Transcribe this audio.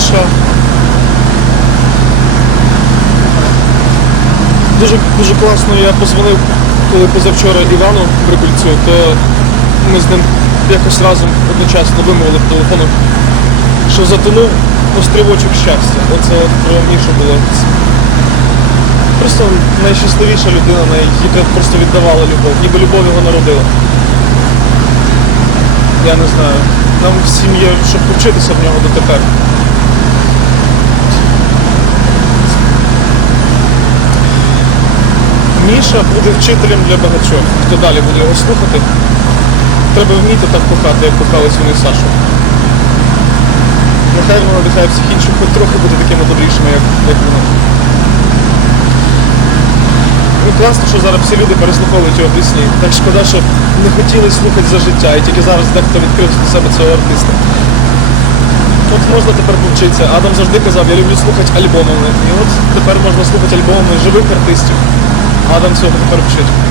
Міша. Дуже, дуже класно, я позвонив, коли позавчора Івану Брикульцю, то ми з ним якось разом одночасно вимовили по телефону, що затонув острівочок щастя. Оце от було. Просто найщасливіша людина, яка просто віддавала любов, ніби любов його народила. Я не знаю. Нам всім є, щоб повчитися в нього дотепер. Міша буде вчителем для багатьох. Хто далі буде його слухати, треба вміти так кохати, як кохались вони Сашу. Нехай воно надихає всіх інших, хоч трохи бути такими добрішими, як, як вона. Ну класно, що зараз всі люди переслуховують його пісні. Так шкода, що не хотіли слухати за життя, і тільки зараз дехто відкрив для себе цього артиста. От можна тепер повчитися. Адам завжди казав, я люблю слухати альбомами. І от тепер можна слухати альбомами живих артистів. Адам цього тепер вчить.